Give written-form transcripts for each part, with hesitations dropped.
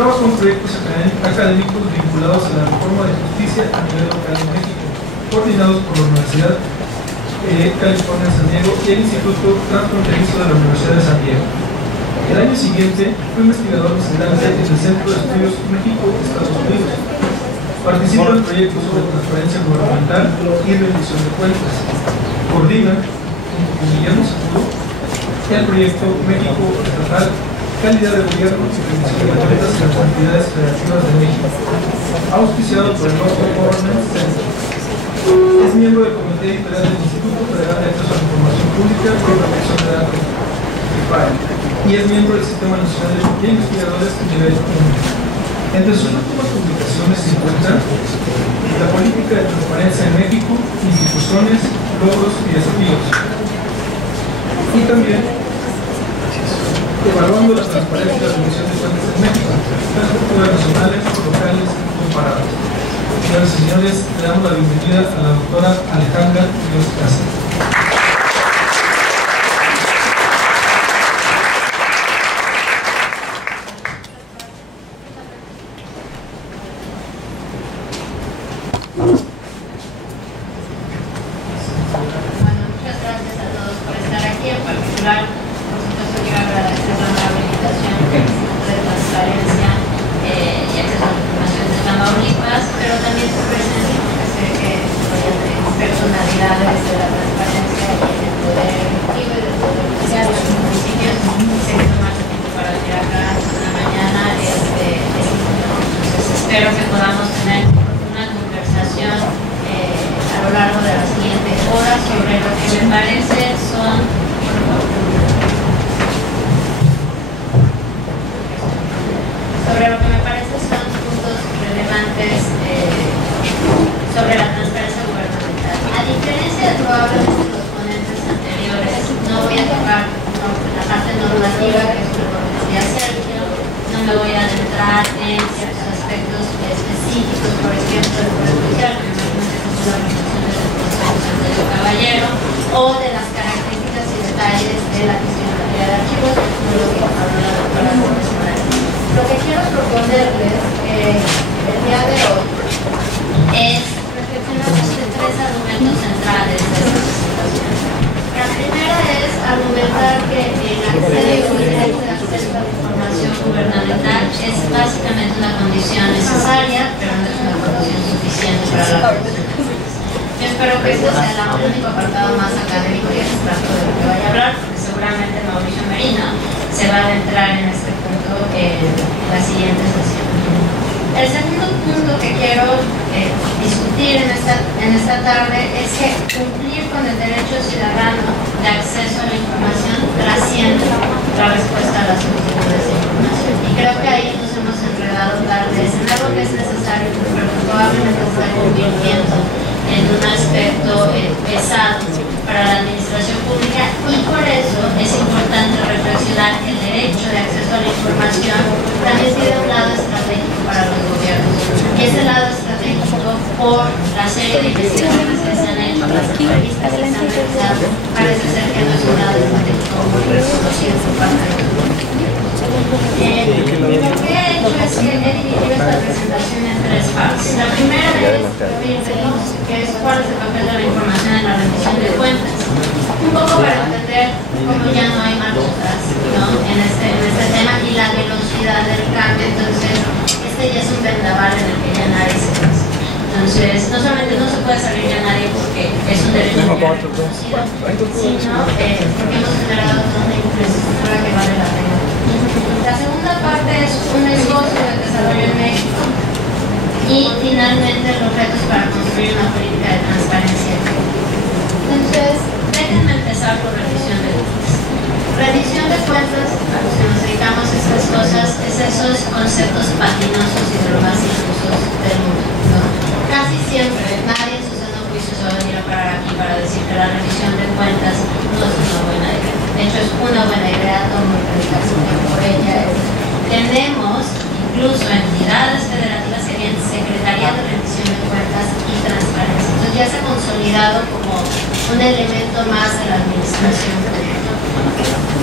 trabajo en proyectos académicos vinculados a la reforma de justicia a nivel local en México, coordinados por la Universidad California San Diego y el Instituto Transfronterizo de la Universidad de San Diego. El año siguiente fue investigador visitante en el Centro de Estudios México-Estados Unidos. Participa en proyectos sobre transparencia gubernamental y rendición de cuentas. Coordina, junto con Guillermo Seguro, el proyecto México Estatal, Calidad de Gobierno y Rendición de Cuentas en las entidades federativas de México, auspiciado por el Local Government Center. Es miembro del Comité Editorial del Instituto Federal de Acceso a la Información Pública y Protección de Datos, y es miembro del Sistema Nacional de Investigadores a nivel único. Entre sus últimas publicaciones se encuentran La política de transparencia en México, instituciones, logros y desafíos. Y también Evaluando la transparencia y la rendición de cuentas en México, estructuras nacionales, locales y comparadas. Señoras y señores, le damos la bienvenida a la doctora Alejandra Ríos Cáceres.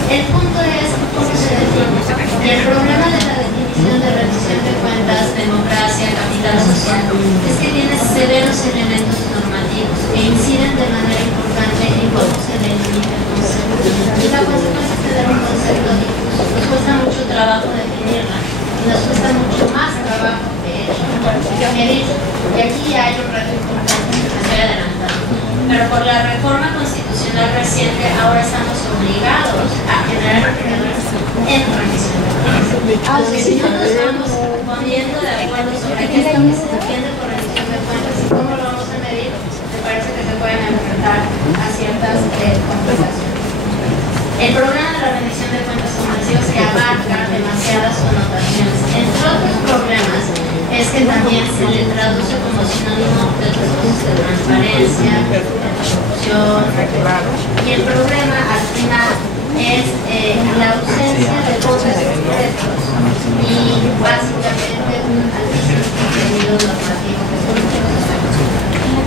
El punto es cómo se define. Y el problema de la definición de rendición que inciden de manera importante en cómo se delimita el concepto. Y la consecuencia es tener un concepto difuso. Nos cuesta mucho trabajo definirla y nos cuesta mucho más trabajo, de hecho, medir. Y aquí hay un reto importante que me estoy adelantando. Pero por la reforma constitucional reciente, ahora estamos obligados a generar indicadores en revisión de cuentas. Si no nos vamos poniendo de acuerdo sobre qué es lo que se entiende por rendición de cuentas y cómo lo vamos a medir, me parece que se pueden enfrentar a ciertas complicaciones. El problema de la rendición de cuentas, como decía, es que abarca demasiadas connotaciones. Entre otros problemas, es que también se le traduce como sinónimo de otras cosas de transparencia, de corrupción. Y el problema, al final, es la ausencia de voces expresos y básicamente un altísimo contenido normativo que son muchos aspectos.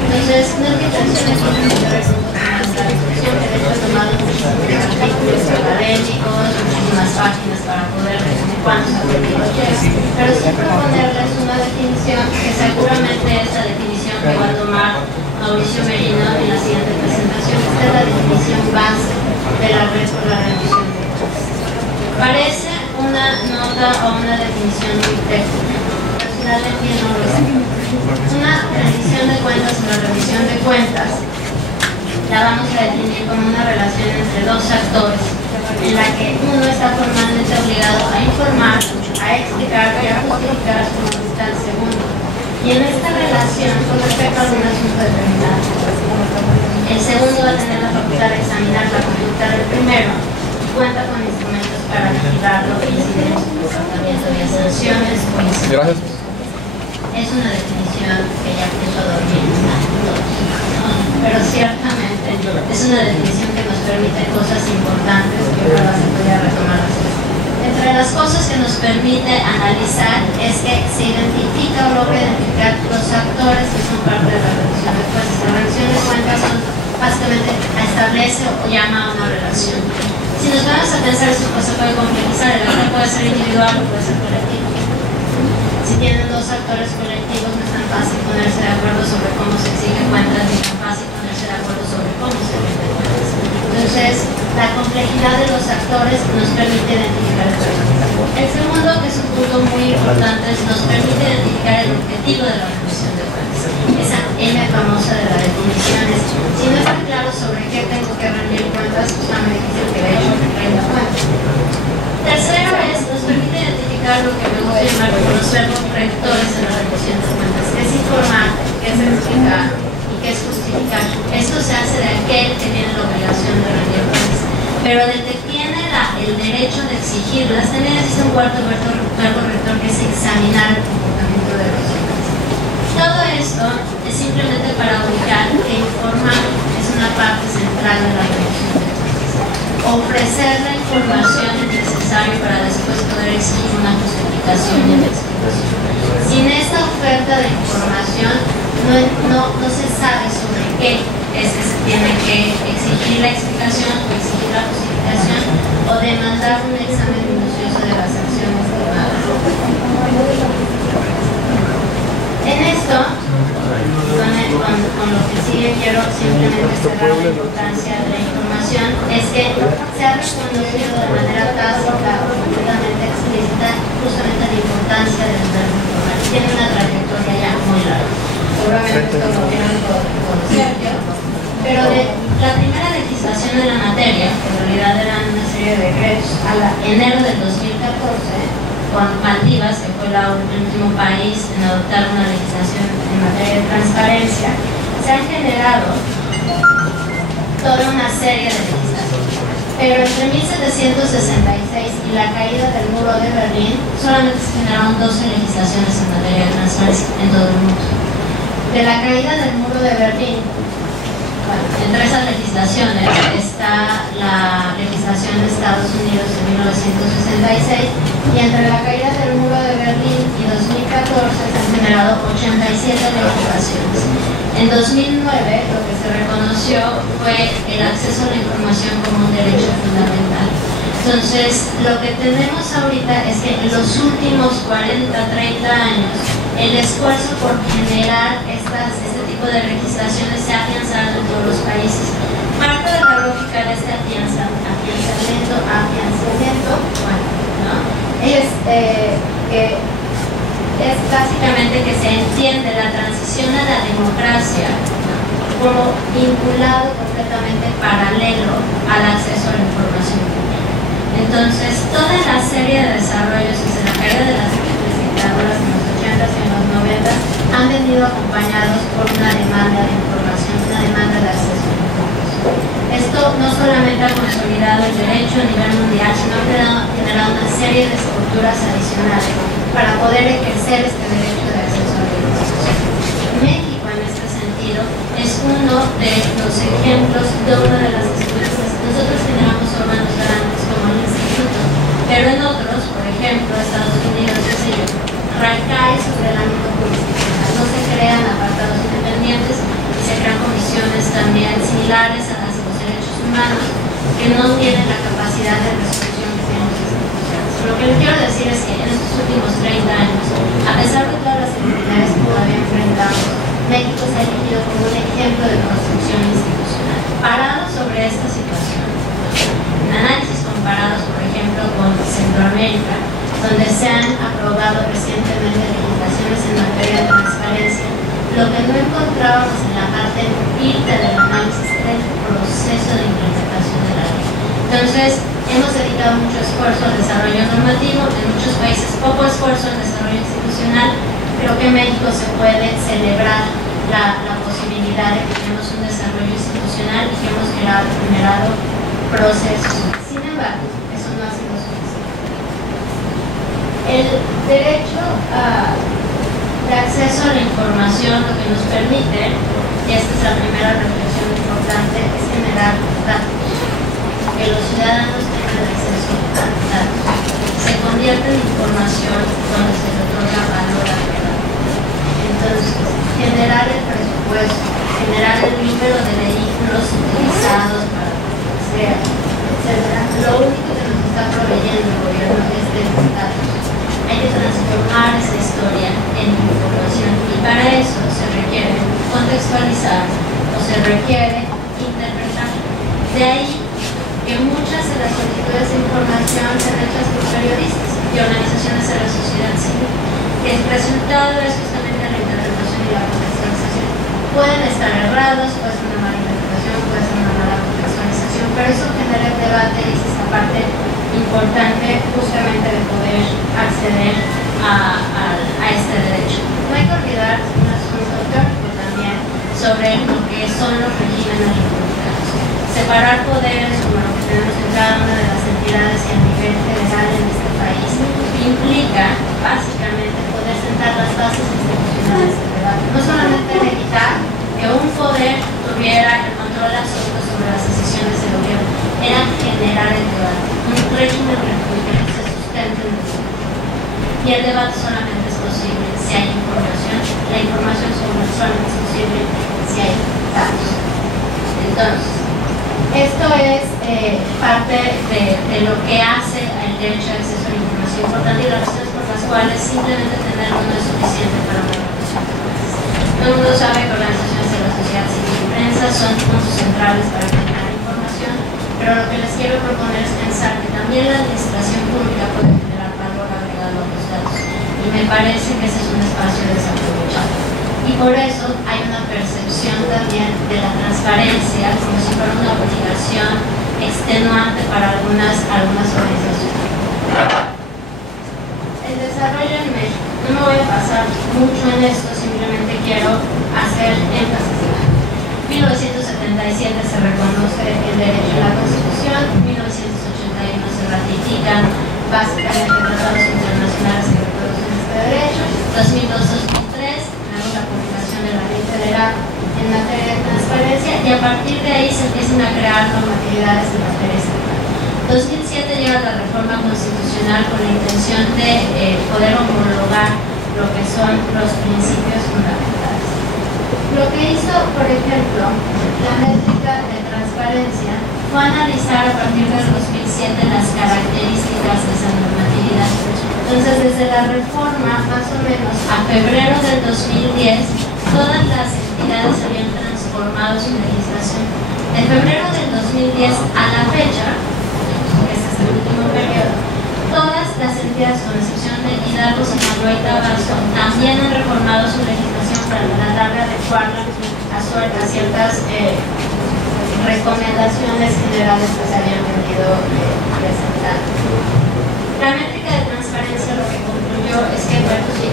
Entonces, nuestra intención es continuar con más la discusión, que después tomado muchísimos artículos académicos, muchísimas páginas para poder definir cuántos objetivos llegan, pero sí proponerles una definición que seguramente es la definición que va a tomar Mauricio Merino en la siguiente presentación. Esta es la definición base de la red por la rendición de cuentas. Parece una nota o una definición muy técnica, pero finalmente no lo es. Una rendición de cuentas o la revisión de cuentas la vamos a definir como una relación entre dos actores en la que uno está formalmente obligado a informar, a explicar y a justificar su conducta al segundo. Y en esta relación, con respecto a algún asunto determinado, el segundo va a tener la facultad de examinar la conducta del primero y cuenta con instrumentos para vigilarlo e incidir en su comportamiento vía sanciones o incentivos. Gracias. Es una definición que ya puso a dormir a todos, ¿no? Pero ciertamente es una definición que nos permite cosas importantes que ahora se podría retomar. Entre las cosas que nos permite analizar es que se identifica o logra identificar los actores que son parte de la rendición de cuentas. La rendición de cuentas básicamente establece o llama a una relación. Si nos vamos a pensar, eso pues se puede complejizar. El actor puede ser individual o puede ser colectivo. Si tienen dos actores colectivos, no es tan fácil ponerse de acuerdo sobre cómo se exigen cuentas, ni tan fácil ponerse de acuerdo sobre cómo se rinden cuentas. Entonces, la complejidad de los actores nos permite identificar el objetivo. El segundo, que es un punto muy importante, es nos permite identificar el objetivo de la rendición de cuentas. Esa M famosa de la definición es, si no está claro sobre qué tengo que rendir cuentas, pues es muy difícil que de hecho rinda cuentas. Tercero es, nos permite identificar lo que me gusta llamar como los verbos rectores en la rendición de cuentas, que es informar, que es explicar y que es justificar. Esto se hace de aquel que tiene la obligación de rendir cuentas, pero del que tiene el derecho de exigirlas, también existe un cuarto verbo rector que es examinar el comportamiento de los demás. Todo esto es simplemente para ubicar que informar es una parte central de la rendición de cuentas. Ofrecer la información necesaria para después poder exigir una justificación y una explicación. Sin esta oferta de información no se sabe sobre qué es que se tiene que exigir la explicación o exigir la justificación o demandar un examen minucioso de las acciones tomadas. En esto, con lo que sigue, quiero simplemente cerrar la importancia de la información, es que se ha reconocido de manera tácita o completamente explícita justamente la importancia del verbo informar. Tiene una trayectoria ya muy larga. Seguramente esto lo tienen con Sergio, pero de la primera legislación de la materia, que en realidad eran una serie de decretos, a enero del 2014, con Maldivas, que fue el último país en adoptar una legislación en materia de transparencia, se han generado toda una serie de legislaciones. Pero entre 1766 y la caída del muro de Berlín, solamente se generaron 12 legislaciones en materia de transparencia en todo el mundo. De la caída del muro de Berlín, entre esas legislaciones está la legislación de Estados Unidos de 1966 y entre la caída del muro de Berlín y 2014 se han generado 87 legislaciones. En 2009 lo que se reconoció fue el acceso a la información como un derecho fundamental. Entonces, lo que tenemos ahorita es que en los últimos 40, 30 años, el esfuerzo por generar este tipo tipo de registraciones se ha afianzado en todos los países. Parte de la lógica de este afianzamiento, bueno, ¿no? Es básicamente que se entiende la transición a la democracia, ¿no?, como vinculado completamente paralelo al acceso a la información pública. Entonces, toda la serie de desarrollos desde la caída de las dictaduras en los 80s y en los 90s han venido acompañados por una demanda de información, una demanda de acceso a la información. Esto no solamente ha consolidado el derecho a nivel mundial, sino ha generado una serie de estructuras adicionales para poder ejercer este derecho de acceso a la información. México, en este sentido, es uno de los ejemplos de una de las instituciones. Nosotros generamos órganos grandes como el instituto, pero en otros, por ejemplo, Estados Unidos, recae sobre el ámbito jurisdiccional. No se crean apartados independientes y se crean comisiones también similares a las de los derechos humanos que no tienen la capacidad de resolución que tienen las instituciones. Lo que les quiero decir es que en estos últimos 30 años, a pesar de todas las dificultades que todavía enfrentamos, México se ha elegido como un ejemplo de construcción institucional. Parado sobre esta situación, en análisis comparados, por ejemplo, con Centroamérica, donde se han aprobado recientemente legislaciones en materia de transparencia, lo que no encontrábamos en la parte empírica del análisis era el proceso de implementación de la ley. Entonces, hemos dedicado mucho esfuerzo al desarrollo normativo, en muchos países poco esfuerzo al desarrollo institucional. Creo que en México se puede celebrar la posibilidad de que tenemos un desarrollo institucional y que hemos generado procesos. Sin embargo, eso no ha sido suficiente. El derecho de acceso a la información lo que nos permite, y esta es la primera reflexión importante, es generar datos, que los ciudadanos tengan acceso a datos. Se convierte en información cuando se le otorga valor agregado. Entonces, generar el presupuesto, generar el número de vehículos utilizados para hacer, etc. Lo único que nos está proveyendo el gobierno es de datos. Hay que transformar esa historia en información y para eso se requiere contextualizar o se requiere interpretar. De ahí que muchas de las solicitudes de información sean hechas por periodistas y organizaciones de la sociedad civil, que el resultado es justamente la interpretación y la contextualización. Pueden estar errados, puede ser una mala interpretación, puede ser una mala contextualización, pero eso genera el debate y es esta parte importante justamente de poder acceder a este derecho. No hay que olvidar un asunto teórico también sobre lo que son los regímenes republicanos. Separar poderes, como lo que tenemos en cada una de las entidades y a nivel federal en este país, implica básicamente poder sentar las bases institucionales del debate. No solamente de evitar que un poder tuviera el control absoluto sobre las decisiones del gobierno, era generar el debate. Un régimen republicano se sustenta en el debate. Y el debate solamente es posible si hay información. La información solamente es posible si hay datos. Entonces, esto es parte de lo que hace el derecho de acceso a la información importante y las razones por las cuales simplemente tenerlo no es suficiente para una reflexión de país. Todo el mundo sabe que organizaciones de la sociedad civil y prensa son puntos centrales para generar información, pero lo que les quiero proponer es pensar que también la administración pública puede generar valor agregado a los datos y me parece que ese es un espacio desaprovechado. Y por eso hay una percepción también de la transparencia como si fuera una obligación extenuante para algunas organizaciones. El desarrollo en México. No me voy a pasar mucho en esto, simplemente quiero hacer énfasis en algo. En 1977 se reconoce el derecho a la Constitución, en 1981 se ratifican básicamente tratados internacionales que reconocen este derecho, 2002-2003 tenemos la publicación de la Ley Federal en materia de transparencia y a partir de ahí se empiezan a crear normatividades en materia estatal. 2007 llega la reforma constitucional con la intención de poder homologar lo que son los principios fundamentales. Lo que hizo, por ejemplo, la métrica de transparencia fue analizar a partir del 2007 las características de esa normatividad. Entonces, desde la reforma, más o menos a febrero del 2010, todas las entidades habían transformado su legislación. De febrero del 2010 a la fecha, que es este último periodo, todas las entidades, con excepción de Hidalgo, Sinaloa y Tabasco, también han reformado su legislación para tratar de adecuarla a ciertas recomendaciones generales que se habían venido presentando. La métrica de transparencia lo que concluyó es que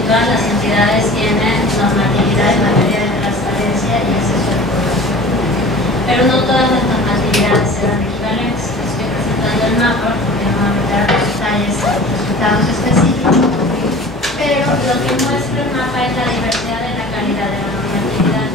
todas las entidades tienen normatividad en materia de transparencia y acceso a la información, pero no todas las normatividades eran equivalentes. Estoy presentando el mapa porque no voy a meter los detalles de los resultados específicos, pero lo que muestra el mapa es la diversidad de la calidad de la normatividad.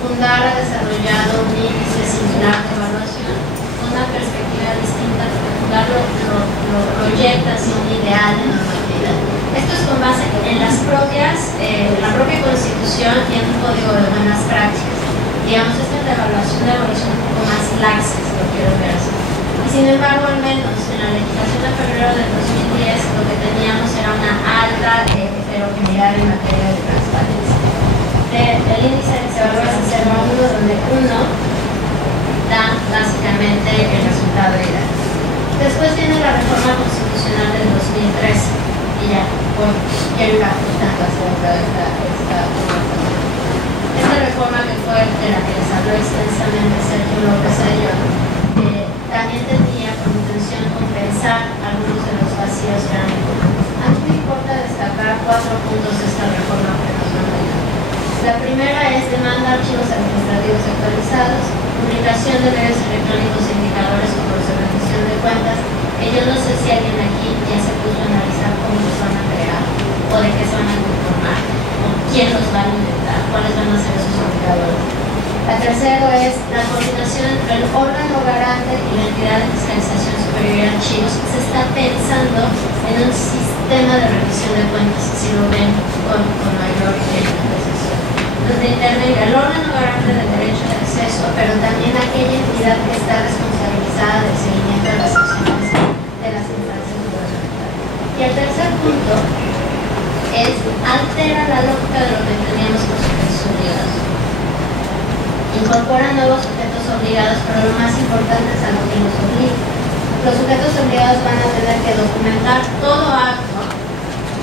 Fundar ha desarrollado un índice similar de evaluación con una perspectiva distinta, porque Fundar lo proyecta hacia un ideal de normatividad. Esto es con base en la propia Constitución y en un código de buenas prácticas. Digamos, esta es la evaluación un poco más laxa, si lo quiero ver así. Y sin embargo, al menos en la legislación de febrero del 2010, lo que teníamos era una alta heterogeneidad en materia de transparencia. El índice que se evalúa es 0,1, donde 1 da básicamente el resultado ideal. Después viene la reforma constitucional del 2013, y ya quiero ir ajustando hacia esta conversación. Esta reforma, que fue de la que les habló extensamente Sergio López Ayllón, también tenía por intención compensar algunos de los vacíos que han ocurrido. A mí me importa destacar 4 puntos de esta reforma que nos van a ayudar. La primera es demanda archivos administrativos actualizados, publicación de medios electrónicos e indicadores como su rendición de cuentas, que yo no sé si alguien aquí ya se puso a analizar cómo los van a crear, o de qué se van a conformar, o quién los va a alimentar, cuáles van a ser esos indicadores. La tercera es la coordinación entre el órgano garante y la entidad de fiscalización superior de archivos. Se está pensando en un sistema de revisión de cuentas, si lo ven con mayor precisión, donde intervenga el órgano garante del derecho de acceso, pero también aquella entidad que está responsabilizada del seguimiento de las acciones de las instancias gubernamentales. Y el tercer punto es altera la lógica de lo que teníamos con sujetos obligados. Incorpora nuevos sujetos obligados, pero lo más importante es a lo que los obliga. Los sujetos obligados van a tener que documentar todo acto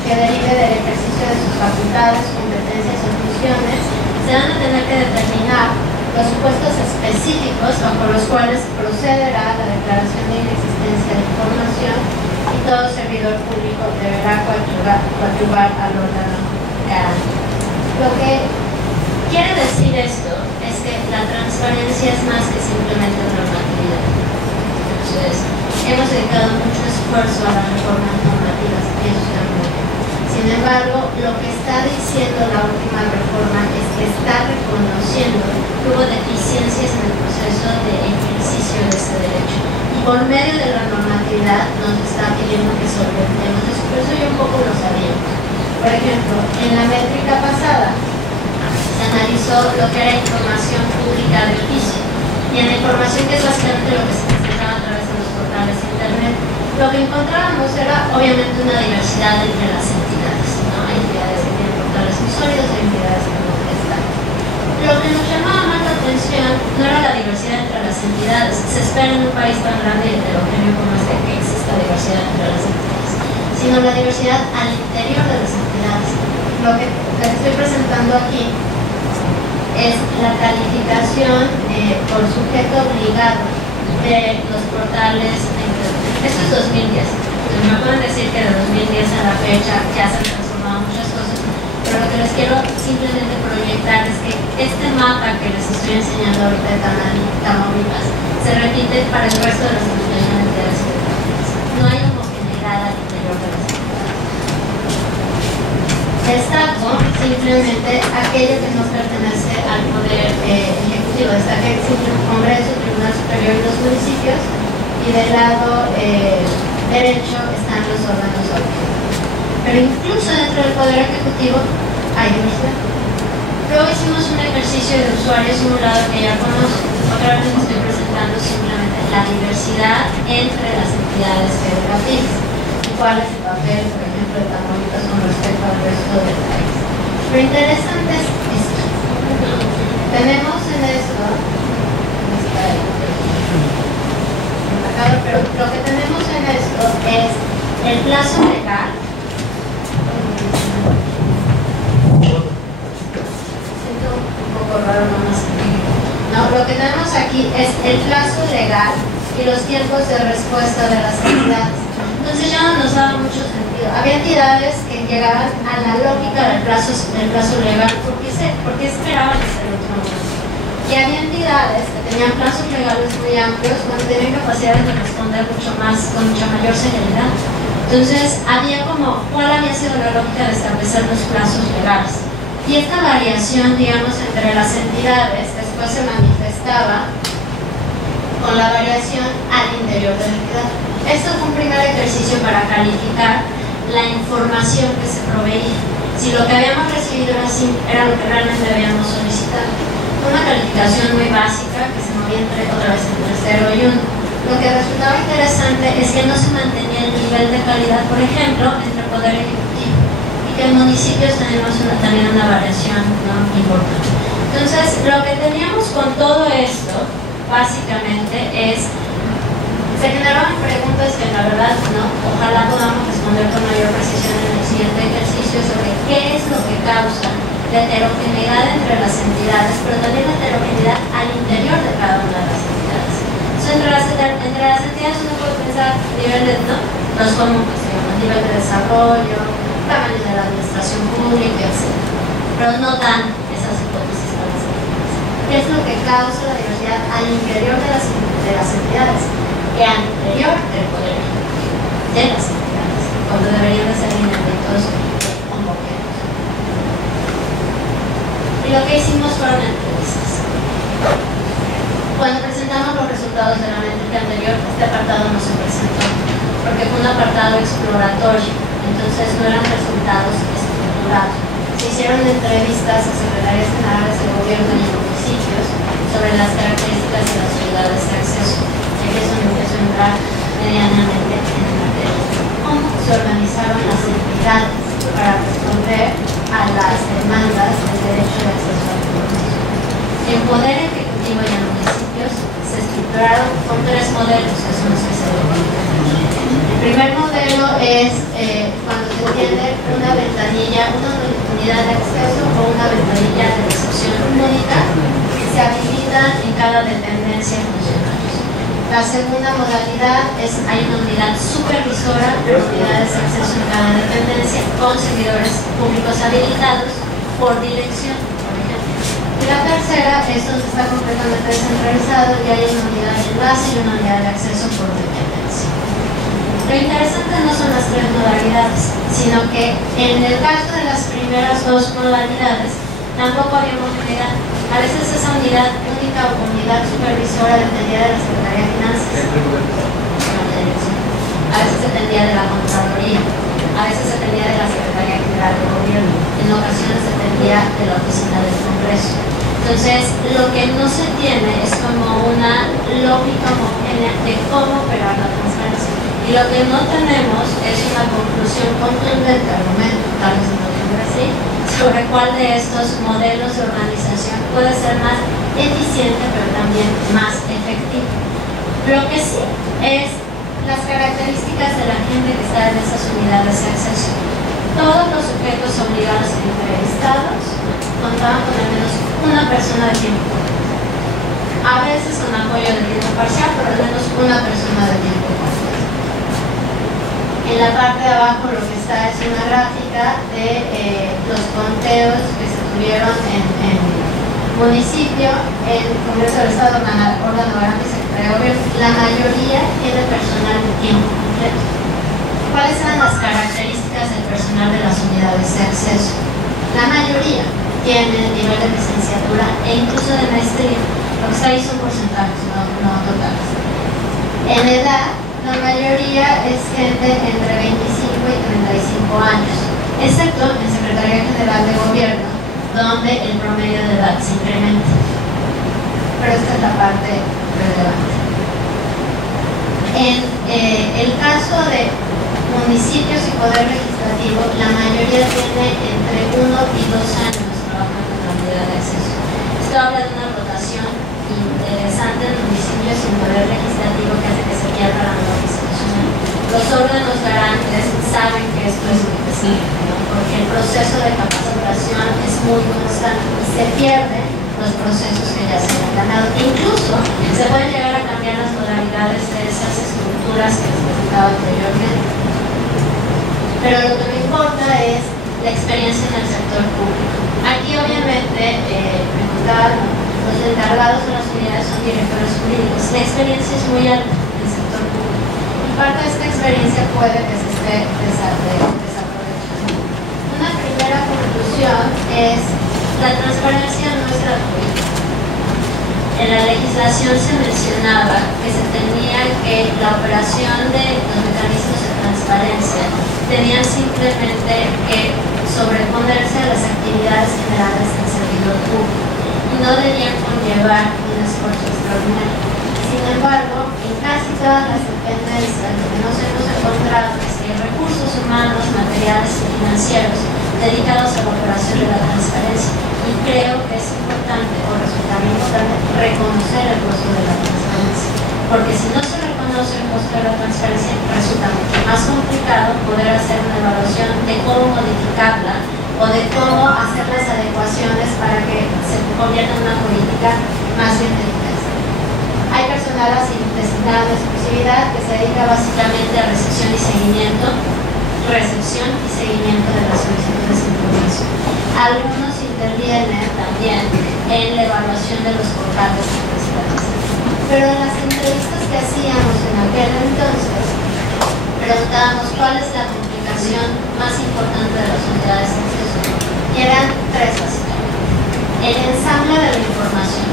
que derive del ejercicio de sus facultades, competencias o funciones. Se van a tener que determinar los supuestos específicos bajo los cuales procederá la declaración de inexistencia de información, y todo servidor público deberá coadyuvar al órgano garante. Lo que quiere decir esto es que la transparencia es más que simplemente normatividad. Entonces, hemos dedicado mucho esfuerzo a las reformas normativas, y eso está muy bien. Sin embargo, lo que está diciendo la última reforma es que está reconociendo que hubo deficiencias en el proceso de ejercicio de ese derecho. Y por medio de la normatividad nos está pidiendo que solventemos eso. Por eso yo un poco lo sabía. Por ejemplo, en la métrica pasada se analizó lo que era información pública de oficio. Y en la información, que es básicamente lo que se presentaba a través de los portales de internet, lo que encontrábamos era obviamente una diversidad entre las entidades, ¿no? Hay entidades que tienen portales muy sólidos, hay entidades que no están. Lo que nos llamaba más la atención no era la diversidad entre las entidades. Se espera en un país tan grande y heterogéneo como este que exista diversidad entre las entidades, sino la diversidad al interior de las entidades. Lo que les estoy presentando aquí es la calificación por sujeto obligado de los portales de internet. Esto es 2010. Me pueden decir que de 2010 a la fecha ya se han transformado muchas cosas, pero lo que les quiero simplemente proyectar es que este mapa que les estoy enseñando ahorita de Tamaulipas se repite para el resto de las entidades federales. No hay homogeneidad al interior de las entidades. Destaco simplemente aquello que no pertenece al poder ejecutivo. Destaca el Congreso, Tribunal Superior y los municipios, y del lado derecho están los órganos autónomos. Pero incluso dentro del poder ejecutivo hay diversidad. Luego hicimos un ejercicio de usuario simulado que ya conozco. Otra vez estoy presentando simplemente la diversidad entre las entidades federativas y cuál es el papel, por ejemplo, de Tamaulipas con respecto al resto del país. Lo interesante es esto. Tenemos en esto, pero lo que tenemos en esto es el plazo legal. Siento un poco raro nomás. No, lo que tenemos aquí es el plazo legal y los tiempos de respuesta de las entidades. Entonces ya no nos daba mucho sentido. Había entidades que llegaban a la lógica del plazo legal. ¿Por qué esperaban hasta el otro momento? Y había entidades que tenían plazos legales muy amplios, donde tenían capacidades de responder mucho más, con mucha mayor celeridad. Entonces, había como, ¿cuál había sido la lógica de establecer los plazos legales? Y esta variación, digamos, entre las entidades, después se manifestaba con la variación al interior de la entidad. Esto fue un primer ejercicio para calificar la información que se proveía. Si lo que habíamos recibido era lo que realmente habíamos solicitado. Una calificación muy básica que se movía otra vez entre 0 y 1. Lo que resultaba interesante es que no se mantenía el nivel de calidad, por ejemplo, entre Poder Ejecutivo, y que en municipios tenemos también una variación, ¿no?, importante. Entonces, lo que teníamos con todo esto, básicamente, es se generaban preguntas que la verdad, ¿no?, ojalá podamos responder con mayor precisión en el siguiente ejercicio sobre qué es lo que causa la heterogeneidad entre las entidades, pero también la heterogeneidad al interior de cada una de las entidades. Entonces, entre las entidades uno puede pensar niveles, ¿no?, los comunes, digamos, nivel de desarrollo, tamaño de la administración pública, etc. Pero no dan esas hipótesis para las entidades. ¿Qué es lo que causa la diversidad al interior de las entidades? Que al interior del poder de las entidades, cuando deberían de ser lineamientos homogéneos. Y lo que hicimos fueron entrevistas. Cuando presentamos los resultados de la métrica anterior, este apartado no se presentó, porque fue un apartado exploratorio, entonces no eran resultados estructurados. Se hicieron entrevistas a secretarias generales de gobierno y municipios sobre las características de las unidades de acceso. Aquí es donde empezó a entrar medianamente en materia. ¿Cómo se organizaron las entidades para responder a las demandas del derecho de acceso a la información? En Poder Ejecutivo y en municipios se estructuraron con 3 modelos, que son los que se denominan. El primer modelo es cuando se tiene una ventanilla, una unidad de acceso o una ventanilla de recepción única que se habilita en cada dependencia funcional. La segunda modalidad es, hay una unidad supervisora, unidades de acceso en cada dependencia, con servidores públicos habilitados por dirección, por ejemplo. Y la tercera es donde está completamente descentralizado y hay una unidad de enlace y una unidad de acceso por dependencia. Lo interesante no son las 3 modalidades, sino que en el caso de las primeras 2 modalidades tampoco había homogeneidad. A veces esa unidad única o unidad supervisora dependía de la Secretaría de Finanzas, a veces dependía de la Contraloría, a veces dependía de la Secretaría General de Gobierno, en ocasiones dependía de la Oficina del Congreso. Entonces, lo que no se tiene es como una lógica homogénea de cómo operar la transparencia. Y lo que no tenemos es una conclusión contundente al momento, tal vez no tenga así, sobre cuál de estos modelos de organización puede ser más eficiente, pero también más efectivo. Lo que sí es las características de la gente que está en esas unidades de acceso. Todos los sujetos obligados a entrevistados contaban con al menos una persona de tiempo completo. A veces con apoyo de tiempo parcial, pero al menos una persona de tiempo completo. En la parte de abajo lo que está es una gráfica de los conteos que se tuvieron en municipio, en Congreso del Estado, órgano garante y Secretaría de Gobierno. La mayoría tiene personal de tiempo completo. ¿Cuáles eran las características del personal de las unidades de acceso? La mayoría tiene nivel de licenciatura e incluso de maestría. Lo que está ahí son porcentajes, no totales. En edad, la mayoría es gente entre 25 y 35 años, excepto en Secretaría General de Gobierno, donde el promedio de edad se incrementa. Pero esta es la parte relevante. En el caso de municipios y poder legislativo, la mayoría tiene entre 1 y 2 años trabajando en la unidad de acceso. Esto Esto habla de una rotación interesante en municipios sin poder legislativo que hace que se pierda la norma institucional. Los órganos garantes saben que esto es necesario, ¿no? Porque el proceso de capacitación es muy constante y se pierden los procesos que ya se han ganado. Incluso se pueden llegar a cambiar las modalidades de esas estructuras que les explicaba anteriormente. Pero lo que me importa es la experiencia en el sector público. Aquí obviamente los encargados de las unidades son directores jurídicos. La experiencia es muy alta en el sector público y parte de esta experiencia puede que se esté desaprovechando. Una primera conclusión es la transparencia no es gratuita. En la legislación se mencionaba que se tenía que la operación de los mecanismos de transparencia tenían simplemente que sobreponerse a las actividades generales del servidor público y no debían conllevar un esfuerzo extraordinario. Sin embargo, en casi todas las dependencias lo que nos hemos encontrado es que recursos humanos, materiales y financieros dedicados a la operación de la transparencia, y creo que es importante o resultaría importante reconocer el costo de la transparencia, porque si no se reconoce el costo de la transparencia resulta mucho más complicado poder hacer una evaluación de cómo modificarla o de cómo hacer las adecuaciones para que se convierta en una política más bien eficaz. Hay personal designado en exclusividad que se dedica básicamente a recepción y seguimiento de las solicitudes de información. Algunos intervienen también en la evaluación de los portales de transparencia. Pero en las entrevistas que hacíamos en aquel entonces, preguntábamos cuál es la complicación más importante de las unidades de acceso. Y eran tres básicamente. El ensamble de la información.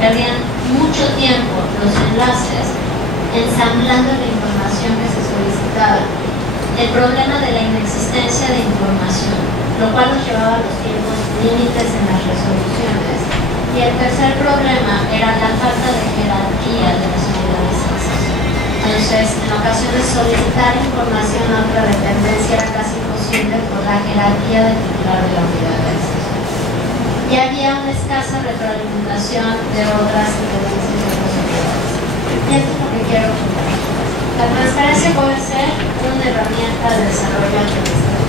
Perdían mucho tiempo los enlaces ensamblando la información que se solicitaba. El problema de la inexistencia de información, lo cual nos llevaba a los tiempos límites en las resoluciones. Y el tercer problema era la falta de jerarquía de las unidades de acceso. Entonces, en ocasiones solicitar información a otra dependencia era casi imposible por la jerarquía del titular de la unidad de acceso. Y había una escasa retroalimentación de otras dependencias de otras unidades. Y esto es lo que quiero comentar. La transparencia puede ser una herramienta de desarrollo administrativo.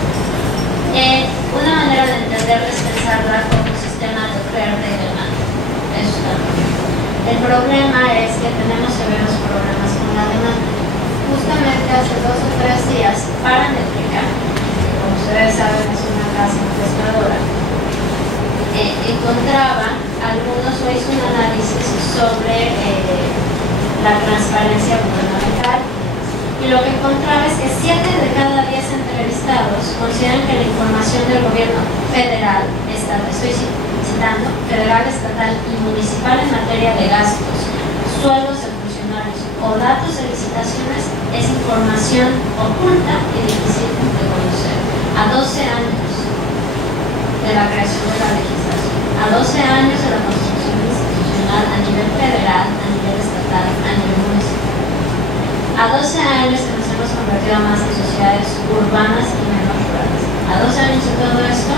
Una manera de entenderla es pensarla como un sistema de oferta y demanda. Eso está bien. El problema es que tenemos severos problemas con la demanda. Justamente hace 2 o 3 días, Paramétrica, que como ustedes saben es una casa encuestadora, encontraba algunos, o hizo un análisis sobre la transparencia gubernamental. Y lo que encontraba es que 7 de cada 10 entrevistados consideran que la información del gobierno federal, estoy citando, federal, estatal y municipal en materia de gastos, sueldos de funcionarios o datos de licitaciones es información oculta y difícil de conocer. A 12 años de la creación de la legislación, a 12 años de la construcción institucional a nivel federal, a nivel estatal, a nivel municipal. A 12 años que nos hemos convertido más en sociedades urbanas y menos rurales. A 12 años de todo esto,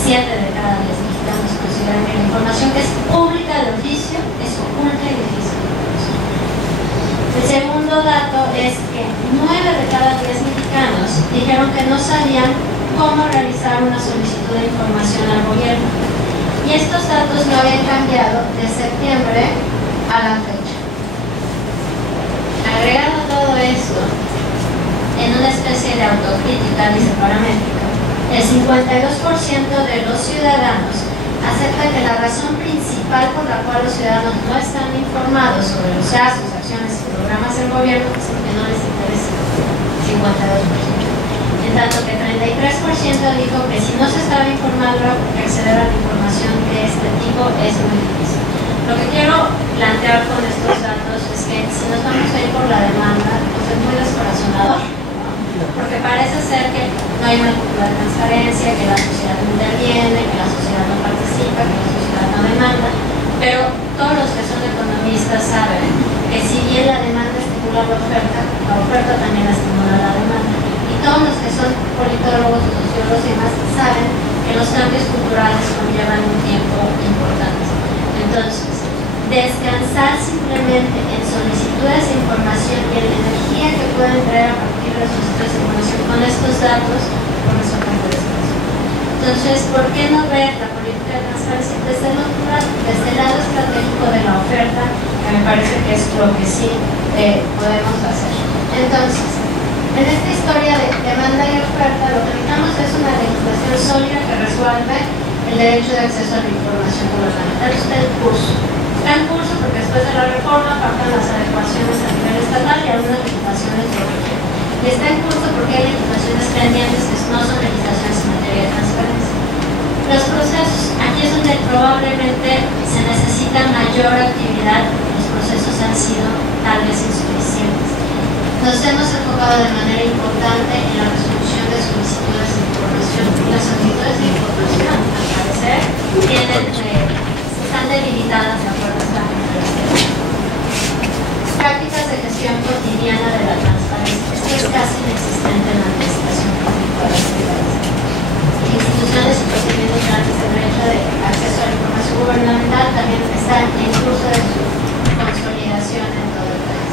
7 de cada 10 mexicanos consideran que la información que es pública de oficio es oculta y difícil de conocer. El segundo dato es que 9 de cada 10 mexicanos dijeron que no sabían cómo realizar una solicitud de información al gobierno. Y estos datos no habían cambiado de septiembre a la fecha. Agregando todo esto, en una especie de autocrítica, dice Paramétrica, el 52% de los ciudadanos acepta que la razón principal por la cual los ciudadanos no están informados sobre los gastos, acciones y programas del gobierno es porque no les interesa. 52%. En tanto que 33% dijo que si no se estaba informado era porque acceder a la información de este tipo es muy difícil. Lo que quiero plantear con estos datos es que si nos vamos a ir por la demanda, pues es muy descorazonador, ¿no? Porque parece ser que no hay una cultura de transparencia, que la sociedad no interviene, que la sociedad no participa, que la sociedad no demanda, pero todos los que son economistas saben que si bien la demanda estimula la oferta también estimula la demanda. Y todos los que son politólogos o sociólogos y demás saben que los cambios culturales conllevan un tiempo importante. Entonces, descansar simplemente en solicitudes de información y en la energía que pueden traer a partir de solicitudes de información con estos datos, por eso tengo descanso. Entonces, ¿por qué no ver la política de transparencia desde el lado estratégico de la oferta? Que me parece que es lo que sí podemos hacer. Entonces, en esta historia de demanda y oferta, lo que necesitamos es una legislación sólida que resuelve el derecho de acceso a la información gubernamental. Está en curso. Está en curso porque después de la reforma faltan las adecuaciones a nivel estatal y algunas legislaciones de origen. Y está en curso porque hay legislaciones pendientes que no son legislaciones en materia de transparencia. Los procesos, aquí es donde probablemente se necesita mayor actividad porque los procesos han sido tal vez insuficientes. Nos hemos enfocado de manera importante en la resolución de solicitudes de información. Las solicitudes de información, al parecer, están debilitadas de acuerdo a esta legislación. Prácticas de gestión cotidiana de la transparencia. Esto es casi inexistente en la administración pública de las ciudades. Instituciones y procedimientos garantes del derecho de acceso a la información gubernamental también están en curso de su consolidación en todo el país.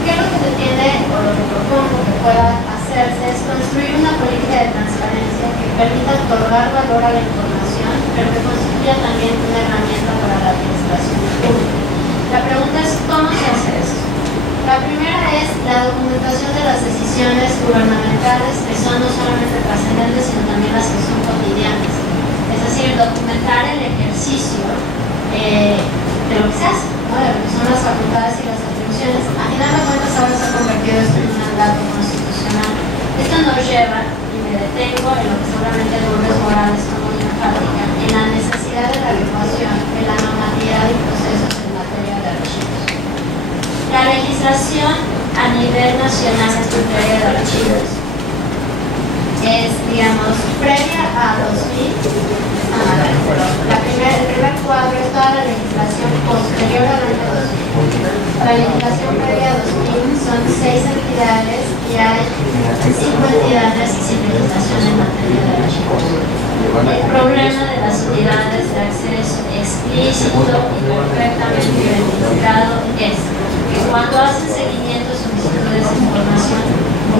¿Qué es lo que se tiene o lo que propongo que pueda hacerse? Es construir una política de transparencia que permita otorgar valor a la información, pero que constituya también una herramienta para la administración pública. La pregunta es, ¿cómo se hace esto? La primera es la documentación de las decisiones gubernamentales, que son no solamente trascendentes, sino también las que son cotidianas. Es decir, documentar el ejercicio de lo que se hace, ¿no? De lo que son las facultades y las atribuciones. A final de cuentas, ahora se ha convertido esto en un mandato constitucional. Esto nos lleva, y me detengo en lo que seguramente Lourdes Morales como una fábrica, en la necesidad de la adecuación de la normatividad y procesos en materia de archivos. La legislación a nivel nacional en materia de archivos es, digamos, previa a 2000. El primer cuadro es toda la legislación posterior al año 2000. La legislación previa a 2000 son 6 entidades y hay 5 entidades sin legislación en materia de archivos. El problema de las unidades de acceso explícito y perfectamente identificado es que cuando hacen seguimiento de solicitudes de información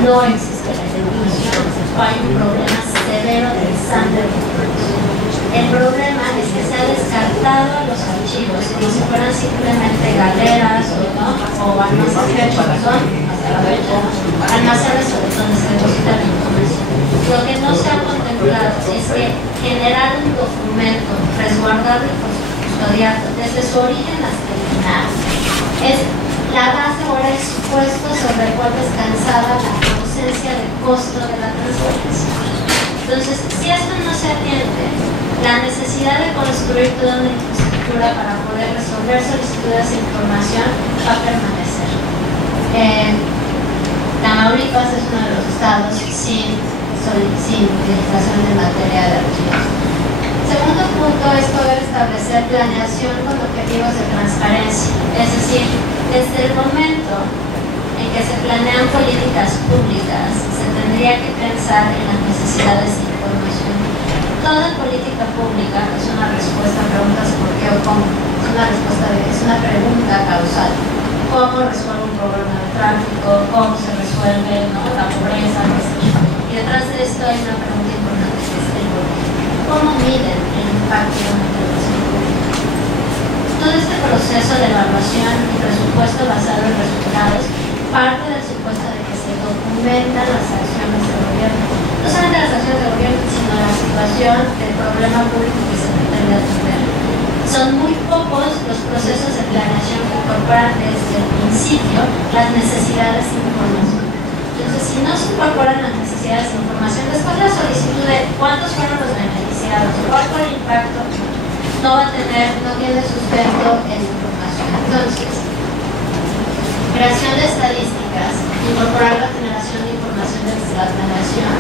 no existe la información, hay un problema severo de desastre de información. El problema es que se ha descartado a los archivos como si fueran simplemente galeras o almacenes, que son hasta la fecha almacenes donde se deposita la información. Lo que no se ha contemplado es que generar un documento resguardado y custodiado desde su origen hasta el final es la base o el supuesto sobre el cual descansaba la ausencia de costo de la transferencia. Entonces, si esto no se atiende, la necesidad de construir toda una infraestructura para poder resolver solicitudes de información va a permanecer. Tamaulipas es uno de los estados sin legislación en materia de archivos. Segundo punto es poder establecer planeación con objetivos de transparencia, es decir, desde el momento en que se planean políticas públicas, se tendría que pensar en las necesidades de información. Toda política pública es una respuesta a preguntas por qué o cómo, es una pregunta causal. ¿Cómo resuelve un problema de tráfico? ¿Cómo se resuelve la pobreza? Y detrás de esto hay una pregunta importante que es el por qué. ¿Cómo miden el impacto de una intervención pública? Todo este proceso de evaluación y presupuesto basado en resultados parte del supuesto de que se documentan las acciones del gobierno. No solamente las acciones del gobierno, sino la situación del problema público que se pretende atender. Son muy pocos los procesos de planeación que incorporan desde el principio las necesidades de información. Entonces, si no se incorporan las necesidades de información, después la solicitud de cuántos fueron los beneficiados, cuál fue el impacto, no tiene sustento en información. Entonces, creación de estadísticas, incorporar la generación de información desde la planeación,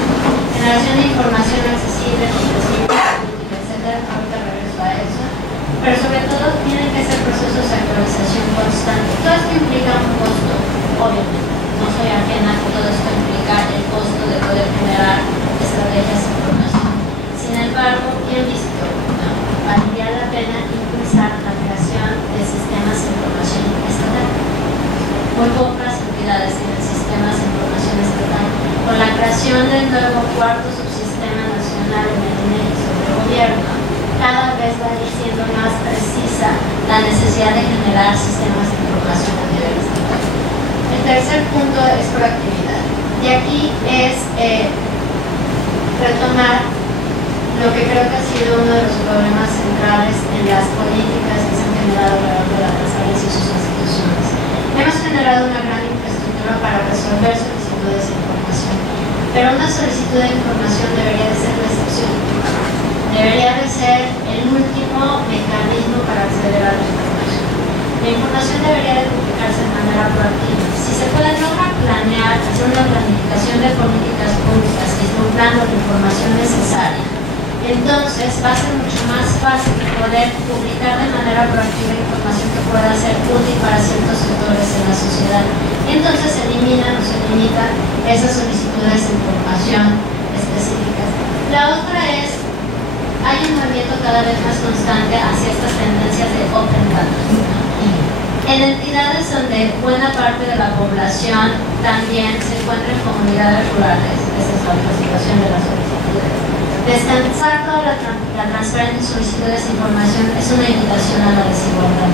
generación de información accesible, etcétera. Ahorita regreso a eso. Pero sobre todo tienen que ser procesos de actualización constante. Todo esto implica un costo, obviamente. No soy ajena, todo esto implica el costo de poder generar estrategias de información. muy pocas entidades en el sistema de información estatal. Con la creación del nuevo cuarto subsistema nacional en el INEGI sobre gobierno, cada vez va a ir siendo más precisa la necesidad de generar sistemas de información a nivel estatal. El tercer punto es proactividad. De aquí es retomar lo que creo que ha sido uno de los problemas centrales en las políticas que se han generado alrededor de la transparencia y sus instituciones. Hemos generado una gran infraestructura para resolver solicitudes de información, pero una solicitud de información debería de ser la excepción. Debería de ser el último mecanismo para acceder a la información. La información debería de publicarse de manera proactiva. Si se puede lograr planear, hacer una planificación de políticas públicas vislumbrando la información necesaria, entonces va a ser mucho más fácil poder publicar de manera proactiva información que pueda ser útil para ciertos sectores en la sociedad. Y entonces se eliminan o se limitan esas solicitudes de información específicas. La otra es, hay un movimiento cada vez más constante hacia estas tendencias de open data, ¿no? En entidades donde buena parte de la población también se encuentra en comunidades rurales, esa es la situación de las solicitudes. Descansar toda la transparente solicitudes de información es una invitación a la desigualdad.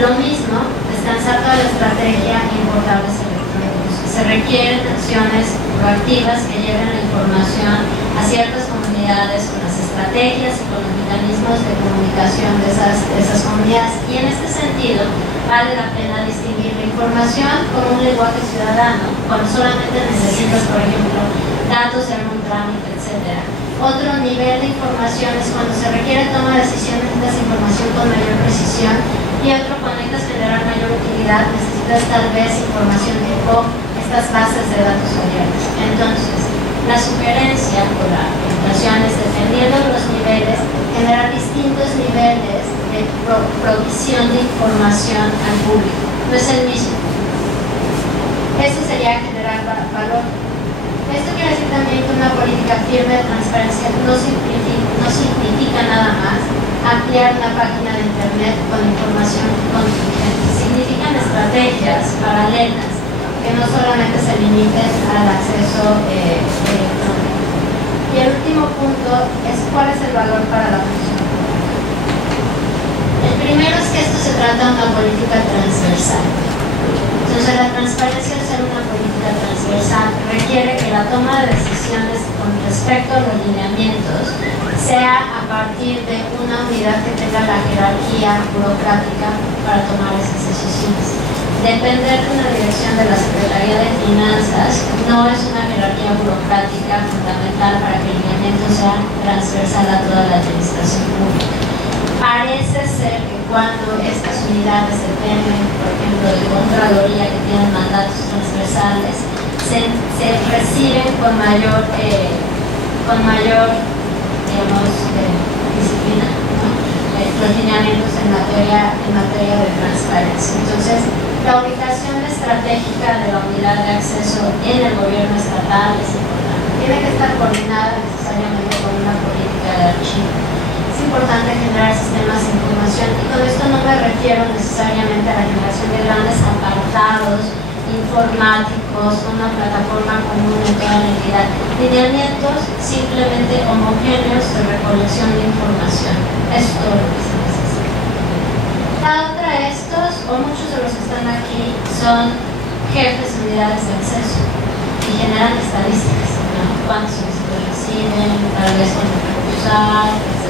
Lo mismo, descansar toda la estrategia en portales electrónicos. Se requieren acciones proactivas que lleven la información a ciertas comunidades con las estrategias y con los mecanismos de comunicación de esas comunidades. Y en este sentido, vale la pena distinguir la información como un lenguaje ciudadano, cuando solamente necesitas, por ejemplo, datos de algún trámite, etc. Otro nivel de información es cuando se requiere tomar decisiones, necesitas información con mayor precisión, y otro, cuando necesitas generar mayor utilidad, necesitas tal vez información tipo estas bases de datos abiertos. Entonces, la sugerencia o la invitación es, dependiendo de los niveles, generar distintos niveles de provisión de información al público. No es el mismo. Eso sería generar valor. Esto quiere decir también que una política firme de transparencia no significa nada más ampliar una página de internet con información contingente. Significan estrategias paralelas que no solamente se limiten al acceso electrónico. Y el último punto es cuál es el valor para la función. El primero es que esto se trata de una política transversal. Entonces, la transparencia, al ser una política transversal, requiere que la toma de decisiones con respecto a los lineamientos sea a partir de una unidad que tenga la jerarquía burocrática para tomar esas decisiones. Depender de una dirección de la Secretaría de Finanzas no es una jerarquía burocrática fundamental para que el lineamiento sea transversal a toda la administración pública. Parece ser que cuando estas unidades dependen, por ejemplo, de Contraloría, que tienen mandatos transversales, se reciben con mayor disciplina, ¿no? Los lineamientos en materia de transparencia. Entonces, la ubicación estratégica de la unidad de acceso en el gobierno estatal es importante. Tiene que estar coordinada necesariamente con una política de archivo. Es importante generar sistemas de información, y con esto no me refiero necesariamente a la generación de grandes apartados informáticos, una plataforma común en toda la entidad. Lineamientos simplemente homogéneos de recolección de información. Es todo lo que se necesita. La otra, estos o muchos de los que están aquí son jefes de unidades de acceso y generan estadísticas, ¿no? Cuántos solicitudes reciben, tal vez cuánto pueden usar, etc.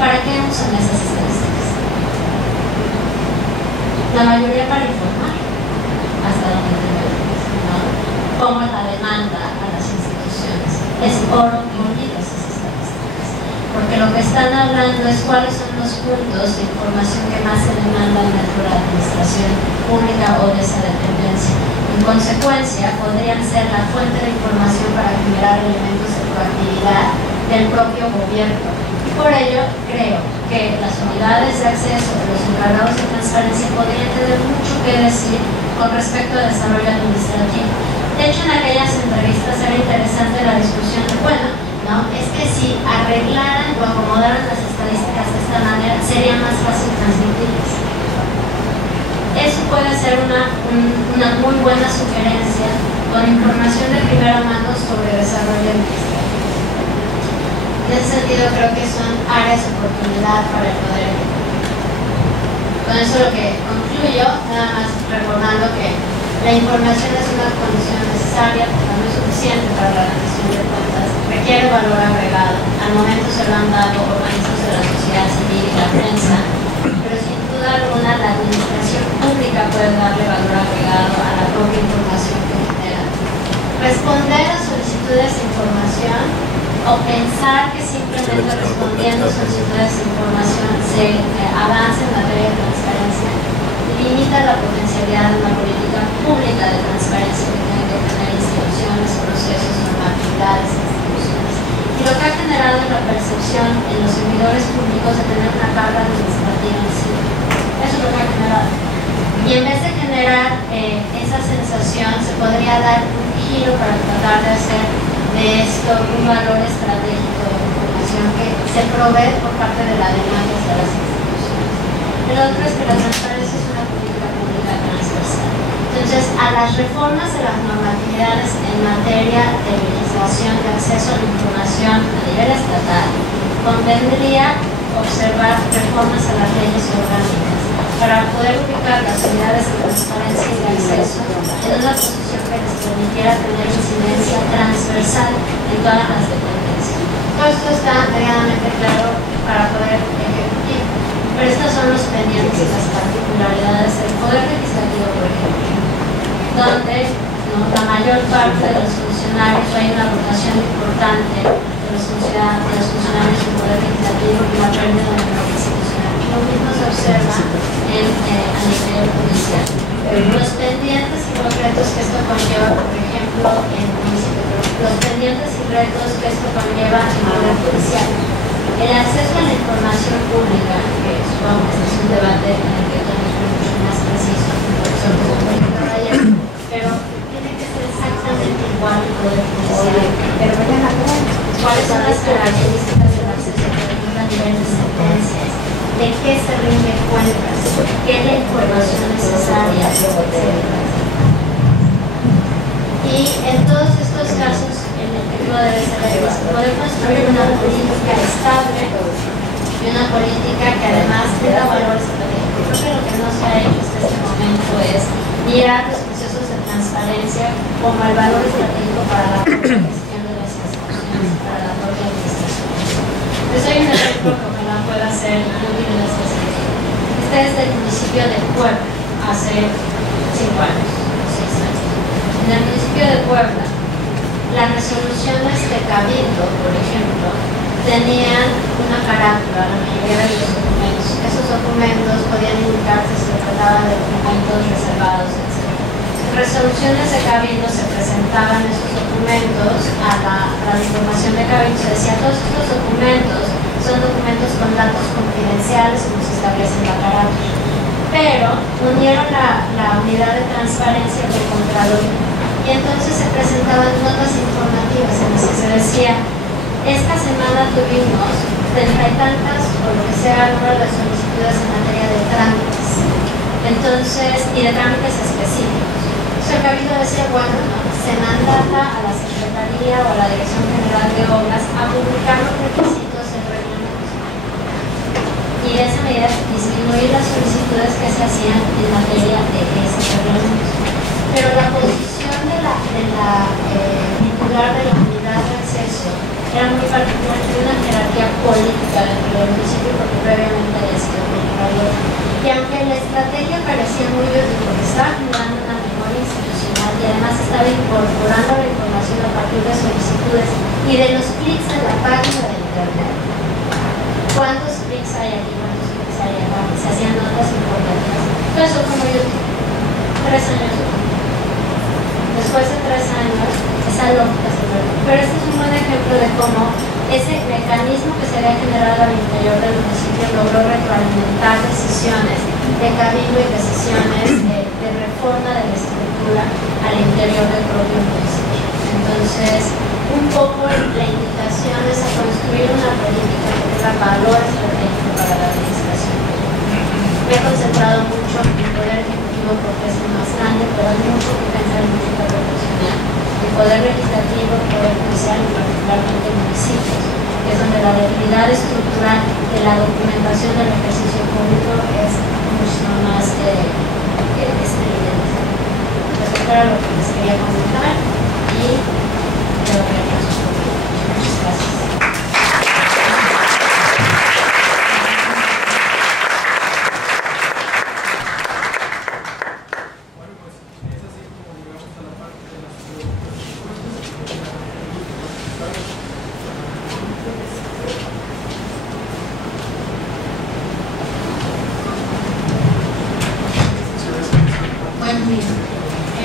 ¿Para qué usan esas estadísticas? La mayoría para informar, hasta donde tenemos, ¿no? Cómo es la demanda a las instituciones. Es oro molido esas estadísticas, porque lo que están hablando es cuáles son los puntos de información que más se demandan dentro de la administración pública o de esa dependencia. En consecuencia, podrían ser la fuente de información para generar elementos de proactividad del propio gobierno. Por ello, creo que las unidades de acceso de los encargados de transparencia podrían tener mucho que decir con respecto al desarrollo administrativo. De hecho, en aquellas entrevistas era interesante la discusión de, bueno, ¿no? Es que si arreglaran o acomodaran las estadísticas de esta manera, sería más fácil transmitirlas. eso puede ser una muy buena sugerencia con información de primera mano sobre desarrollo administrativo. En ese sentido, creo que son áreas de oportunidad para el poder ejecutivo. Con eso lo que concluyo, nada más recordando que la información es una condición necesaria, pero no es suficiente para la rendición de cuentas, requiere valor agregado. Al momento se lo han dado organismos de la sociedad civil y la prensa, pero sin duda alguna la administración pública puede darle valor agregado a la propia información que genera. Responder a solicitudes de información o pensar que simplemente respondiendo solicitudes de información se avanza en materia de transparencia limita la potencialidad de una política pública de transparencia que tiene que tener instituciones, procesos, normatividades, instituciones. Y lo que ha generado es la percepción en los servidores públicos de tener una carga administrativa en sí. Eso es lo que ha generado. Y en vez de generar esa sensación, se podría dar un giro para tratar de hacer de esto un valor estratégico de información que se provee por parte de la demanda de las instituciones. El otro es que la transparencia es una política pública transversal. Entonces, a las reformas de las normatividades en materia de legislación de acceso a la información a nivel estatal, convendría observar reformas a las leyes orgánicas para poder ubicar las unidades de transparencia y de acceso en una posición que les permitiera tener incidencia transversal en todas las dependencias. Todo esto está medianamente claro para poder ejecutar, pero estos son los pendientes y las particularidades del Poder Legislativo, por ejemplo, donde la mayor parte de los funcionarios, hay una rotación importante de los funcionarios del Poder Legislativo y la pérdida de la institucional. Lo mismo se observa a nivel judicial. Los pendientes y los retos que esto conlleva, por ejemplo, en el municipio, los pendientes y retos que esto conlleva en el Poder Judicial. El acceso a la información pública, que supongo que este es un debate en el que Tony fue mucho más preciso, pero tiene que ser exactamente igual el Poder Judicial. ¿Cuáles son las características del acceso, por ejemplo, a nivel de sentencias? ¿De qué se rinde cuentas? ¿Qué es la información necesaria? Y en todos estos casos, el objetivo debe ser poder construir una política estable y una política que además tenga valor estratégico. Creo que lo que no se ha hecho hasta este momento es mirar los procesos de transparencia como el valor estratégico para la gestión de las instituciones, para la propia administración. Entonces hay un ejemplo que ojalá pueda ser útil en esta sección. Este es del municipio de Puebla, hace 5 años, 6 años. En el municipio de Puebla, las resoluciones de Cabildo, por ejemplo, tenían una carátula, la mayoría de los documentos. Esos documentos podían indicar si se trataba de documentos reservados, etc. En resoluciones de Cabildo se presentaban esos documentos a la información de Cabildo. Se decía, todos estos documentos son documentos con datos confidenciales, como se establece en la carátula. Pero unieron la unidad de transparencia con Contraloría. Y entonces se presentaban notas informativas en las que se decía, esta semana tuvimos 30 y tantas, o lo que sea, el número de solicitudes en materia de trámites. Entonces, y de trámites específicos. Entonces el Cabildo decía, bueno, se mandaba a la Secretaría o a la Dirección General de Obras a publicar los requisitos del reglamento. Y de esa manera disminuir las solicitudes que se hacían en materia de ese reglamento. Pero la posición de la titular de la unidad de acceso era muy particular, de una jerarquía política dentro del municipio, porque previamente había sido contralor. Y aunque la estrategia parecía muy útil porque estaba generando una memoria institucional y además estaba incorporando la información a partir de solicitudes y de los clics en la página de internet. ¿Cuántos clics hay aquí? ¿Cuántos clics hay acá? Se hacían notas informativas. Todo eso fue muy útil. 3 años. Después de 3 años, esa lógica se perdió. Pero este es un buen ejemplo de cómo ese mecanismo que se había generado al interior del municipio logró retroalimentar decisiones de cabildo y decisiones de reforma de la estructura al interior del propio municipio. Entonces, un poco la invitación es a construir una política que tenga valor estratégico para la administración. Me he concentrado mucho en poder ejecutar legislativo porque es el más grande, pero hay mucho que pensar en mucho que reflexionar. El poder legislativo, el poder judicial y particularmente municipios, que es donde la debilidad estructural de la documentación del ejercicio público es mucho más evidente. Eso era lo que les quería comentar y creo que muchas gracias.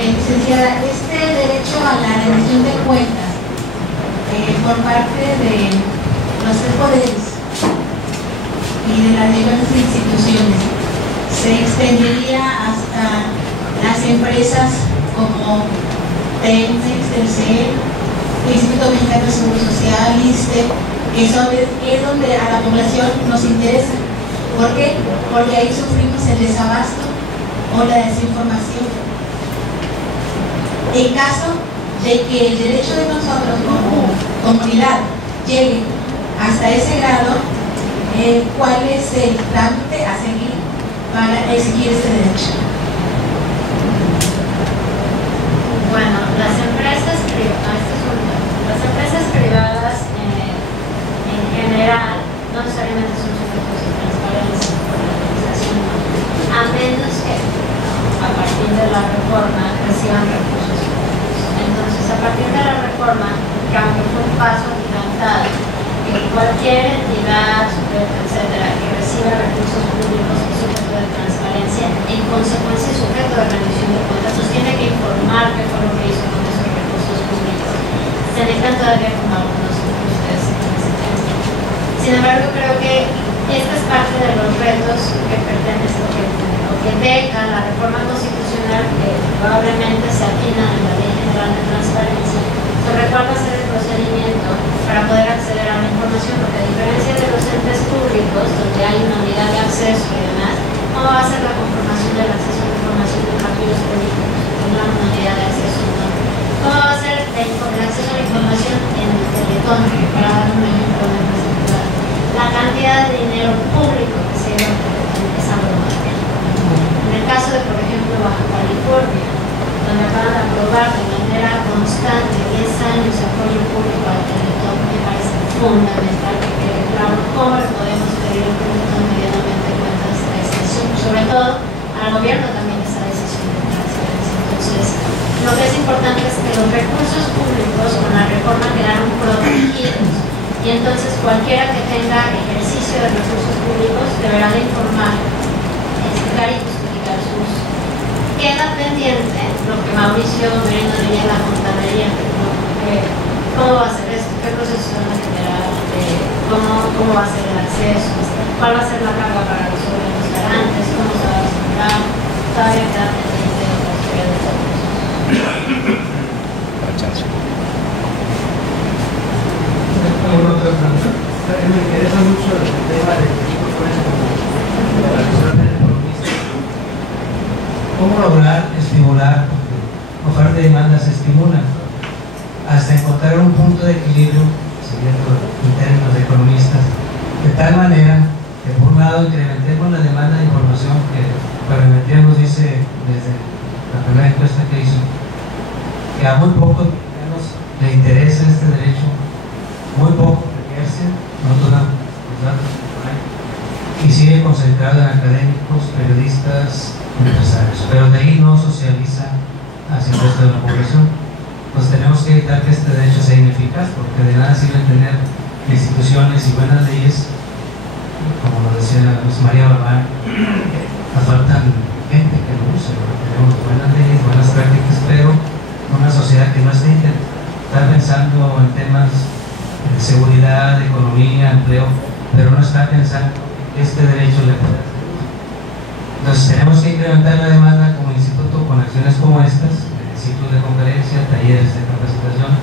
Licenciada, este derecho a la rendición de cuentas por parte de los tres poderes y de las diferentes instituciones se extendería hasta las empresas como Telmex, Telcel, Instituto Mexicano de Seguro Social, ISSSTE, que es donde a la población nos interesa. ¿Por qué? Porque ahí sufrimos el desabasto o la desinformación. En caso de que el derecho de nosotros como comunidad llegue hasta ese grado, ¿cuál es el trámite a seguir para exigir este derecho? Bueno, las empresas privadas en general no necesariamente son sujetos de transparencia por la legislación, a menos que a partir de la reforma reciban recursos públicos. Entonces, a partir de la reforma, que aunque fue un paso agigantado, que cualquier entidad, sujeto, etcétera, que reciba recursos públicos es sujeto de transparencia, en consecuencia es sujeto de rendición de cuentas, nos tiene que informar qué fue lo que hizo con esos recursos públicos. Se necesitan todavía como algunos de ustedes en ese tema. Sin embargo, creo que esta es parte de los retos que pertenecen o que deja la reforma constitucional, que probablemente se afina en la Ley General de Transparencia, sobre cuál va a ser el procedimiento para poder acceder a la información, porque a diferencia de los entes públicos, donde hay una unidad de acceso y demás, ¿cómo va a ser la conformación del acceso a la información de partidos políticos? Tendrán una unidad de acceso, ¿no? ¿Cómo va a ser el acceso a la información en el Teletón, para dar un ejemplo de particular? La cantidad de dinero público que se lleva es abrumadora. En el caso de, por ejemplo, Baja California, donde acaban de aprobar de manera constante 10 años de apoyo público al Teletón, me parece fundamental que quede claro cómo le podemos pedir al Teletón medianamente cuentas de esta decisión, sobre todo al gobierno también esa decisión de transparencia. Entonces, lo que es importante es que los recursos públicos con la reforma quedaron protegidos, y entonces cualquiera que tenga ejercicio de recursos públicos deberá de informar, explicar y justificar su uso. Queda pendiente lo que Mauricio Merino diría la contabilidad, cómo va a ser esto, qué procesos van a generar, cómo va a ser el acceso, cuál va a ser la carga para los órganos garantes, cómo se va a asegurar. Todavía queda pendiente la historia de todo eso. ¿Alguna otra pregunta? Me interesa mucho el tema de la visión del economista. ¿Cómo lograr estimular? Oferta y demanda se estimulan hasta encontrar un punto de equilibrio, siguiendo en términos de economistas, de tal manera que por un lado incrementemos la demanda de información, que Parlamentaria nos dice desde la primera encuesta que hizo que a muy pocos mexicanos le interesa este derecho, muy poco ejerce, nosotros damos los datos por ahí, y sigue concentrado en académicos, periodistas, empresarios, pero de ahí no socializa hacia el resto de la población. Pues tenemos que evitar que este derecho sea ineficaz, porque de nada sirve tener instituciones y buenas leyes, como lo decía María Barbán, nos faltan gente que lo use, porque tenemos buenas leyes, buenas prácticas, pero una sociedad que no está pensando en temas de seguridad, de economía, empleo, pero no está pensando que este derecho le puede hacer. Entonces tenemos que incrementar la demanda como instituto con acciones como estas, ciclos de conferencia, talleres de capacitación.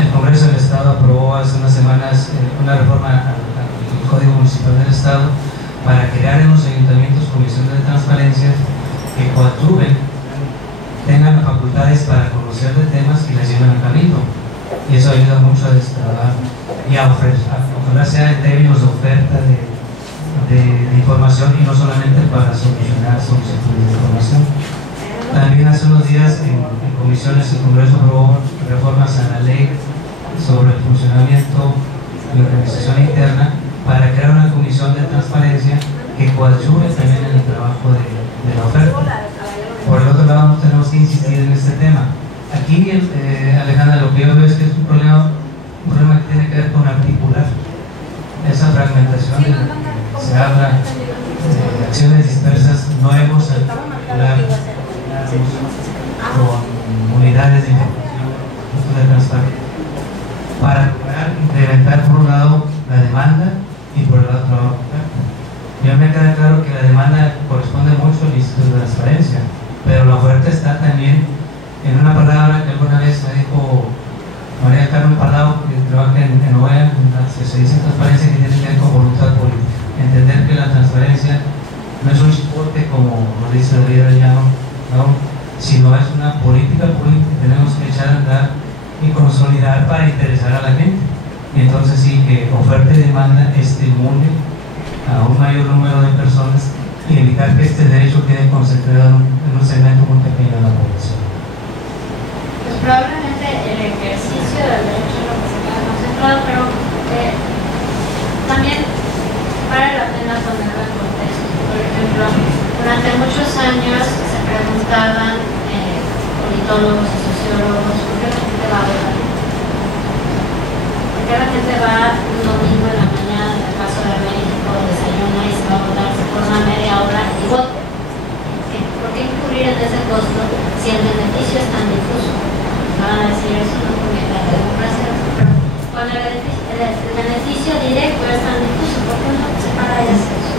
El Congreso del Estado aprobó hace unas semanas una reforma al Código Municipal del Estado para crear en los ayuntamientos comisiones de transparencia que facultades para conocer de temas que les llevan al cabildo, y eso ayuda mucho a destrabar y a ojalá sea en términos de oferta de información y no solamente para solucionar solicitudes de información. También hace unos días en comisiones el Congreso aprobó reformas a la ley sobre el funcionamiento y organización interna para crear una comisión de transparencia que coadyuve también en el trabajo de la oferta. Por el otro lado, tenemos que insistir en este tema. Aquí, Alejandra, lo que yo veo es que es un problema que tiene que ver con articular esa fragmentación de la que se habla de acciones dispersas. No hemos articulado con unidades de información, puntos de transparencia, para lograr incrementar por un lado la demanda y por el otro lado la oferta. Ya me queda claro que la demanda corresponde mucho al Instituto de Transparencia, pero la oferta está también en una palabra que alguna vez me dijo María Carmen Palau, que trabaja en OEA, se dice transparencia, que tiene que ver con voluntad política. Entender que la transparencia no es un soporte como lo dice David Arellano, ¿no? Sino es una política que tenemos que echar a andar y consolidar para interesar a la gente. Y entonces sí, que oferta y demanda estimule a un mayor número de personas y evitar que este derecho quede concentrado en un segmento muy pequeño de la población. Pues probablemente el ejercicio del derecho es lo que se queda concentrado, pero también vale la pena ponerlo en contexto. Por ejemplo, durante muchos años se preguntaban politólogos y sociólogos por qué la gente va a votar. ¿Por qué la gente va un domingo en la mañana, en el caso de México, desayuna y se va a votar, se forma media hora y vota? ¿Por qué incurrir en ese costo si el beneficio es tan difuso? Van a decir, eso no conviene a la democracia, pero cuando el beneficio directo es tan difuso, ¿por qué no se para y hace eso?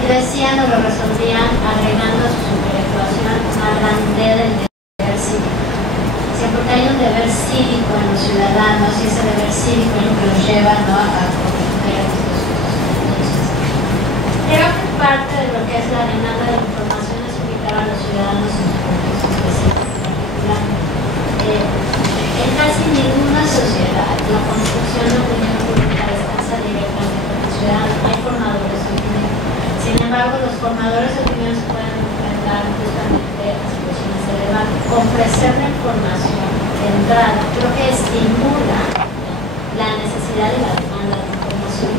Y decían o lo resolvían agregando a su superactuación al gran D del deber cívico. Porque hay un deber cívico en los ciudadanos y ese deber cívico es lo que los lleva, ¿no?, a comprender estos cosas. Entonces, creo que parte de lo que es la demanda de información es ubicar a los ciudadanos en su contexto específico. En casi ninguna sociedad la construcción de opinión pública descansa directamente con los ciudadanos. Hay formadores de opinión. Sin embargo, los formadores de opinión se pueden enfrentar justamente a situaciones de debate. Ofrecer la información de entrada creo que estimula la necesidad y la demanda de información.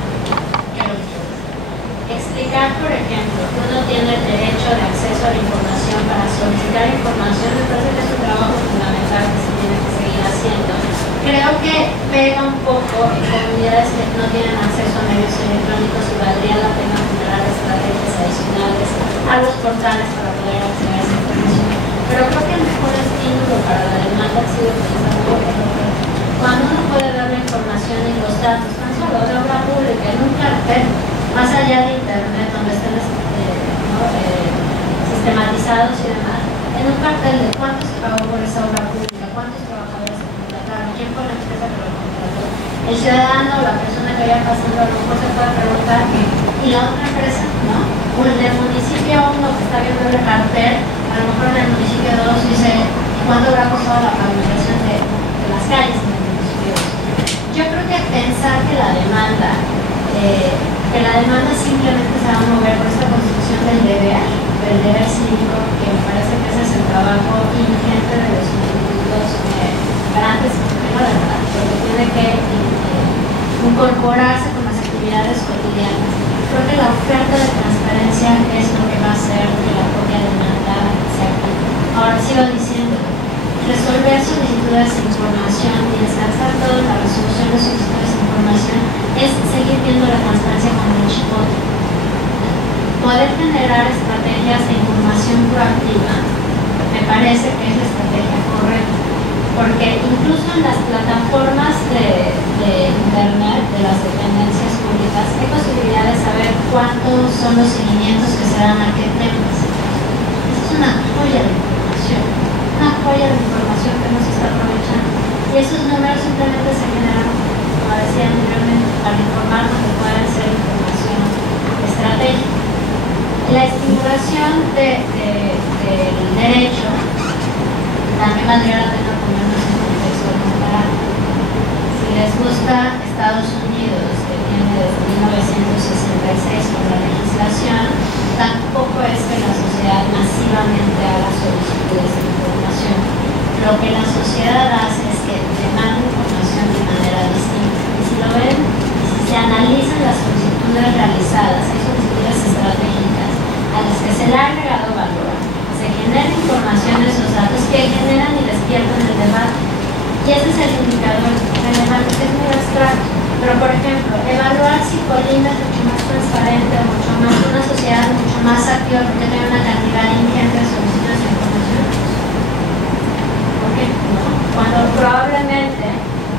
Explicar, por ejemplo, que uno tiene el derecho de acceso a la información para solicitar información, me parece que es un trabajo fundamental que se tiene que seguir haciendo. Creo que pega un poco en comunidades que no tienen acceso a medios electrónicos y valdría la pena generar estrategias adicionales a los portales para poder acceder a esa información. Pero creo que el mejor estímulo para la demanda ha sido pensando cuando uno puede dar la información y los datos tan solo de obra pública en un cartel, más allá de internet donde estén sistematizados y demás, en un cartel de cuánto se pagó por esa obra pública, cuántos trabajadores se contrataron, quién fue la empresa que lo contrató, el ciudadano o la persona que vaya pasando a lo mejor se puede preguntar ¿y la otra empresa? ¿No? O el del municipio 1 que está viendo el cartel, a lo mejor en el municipio 2 dice ¿cuánto habrá costado la pavimentación de las calles en el municipio 2? Yo creo que pensar que la demanda simplemente se va a mover por esta construcción del deber cívico, que me parece que ese es el trabajo ingente de los institutos grandes, primero de verdad, porque tiene que incorporarse con las actividades cotidianas. Creo que la oferta de transparencia es lo que va a hacer que la propia demanda se active. Ahora sigo diciendo, resolver solicitudes de información y descansar todo en la resolución de solicitudes de información es seguir viendo la transparencia como un chipote. Poder generar estrategias de información proactiva me parece que es la estrategia correcta, porque incluso en las plataformas de internet de las dependencias públicas hay posibilidad de saber cuántos son los seguimientos que se dan a qué temas. Esa es una joya de información. Una joya de información que no se está aprovechando. Y esos números simplemente se generan, como decía anteriormente, para informarnos de cuál es la información estratégica. La estimulación del derecho, creo que es lo que va a hacer que la propia demanda se active. Ahora sigo diciendo, resolver solicitudes de información es seguir viendo la transparencia como un chipote. Poder generar estrategias de información y descansar todo en la resolución de solicitudes de información es seguir viendo la transparencia como un chipote. valdría la pena ponernos en contexto comparado. Si les gusta Estados Unidos, que tiene desde 1966 con la legislación, tampoco es que la sociedad masivamente haga solicitudes de información. Lo que la sociedad hace es que demanda información de manera distinta. Y si lo ven, si se analizan las solicitudes realizadas, hay solicitudes estratégicas a las que se le ha agregado valor, se genera información de esos datos que generan y despiertan el debate. Y ese es el indicador relevante, que es muy abstracto. Pero, por ejemplo, evaluar si Colima es mucho más transparente, mucho más una sociedad mucho más activa porque tiene una cantidad ingente de solicitudes de información. ¿Por qué? No. Cuando probablemente